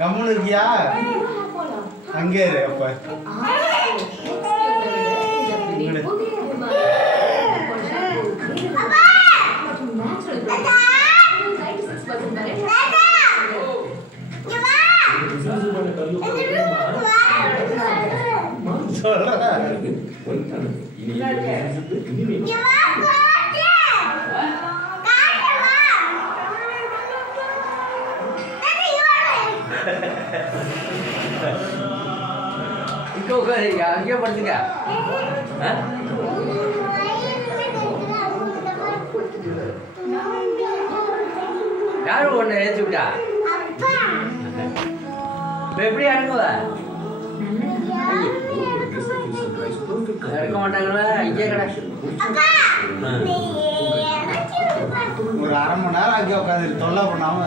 கம்முன்னு இருக்கியா? அங்கே இரு அப்ப. அங்கேயே படுத்துங்க. யாரும் ஒன்று ஏற்றி விட்டா இப்போ எப்படி இறங்குவ? இறக்க மாட்டாங்களா? இங்கே கடை ஒரு 1/2 மணி நேரம் அங்கே உட்காந்து தொல்லை பண்ணாம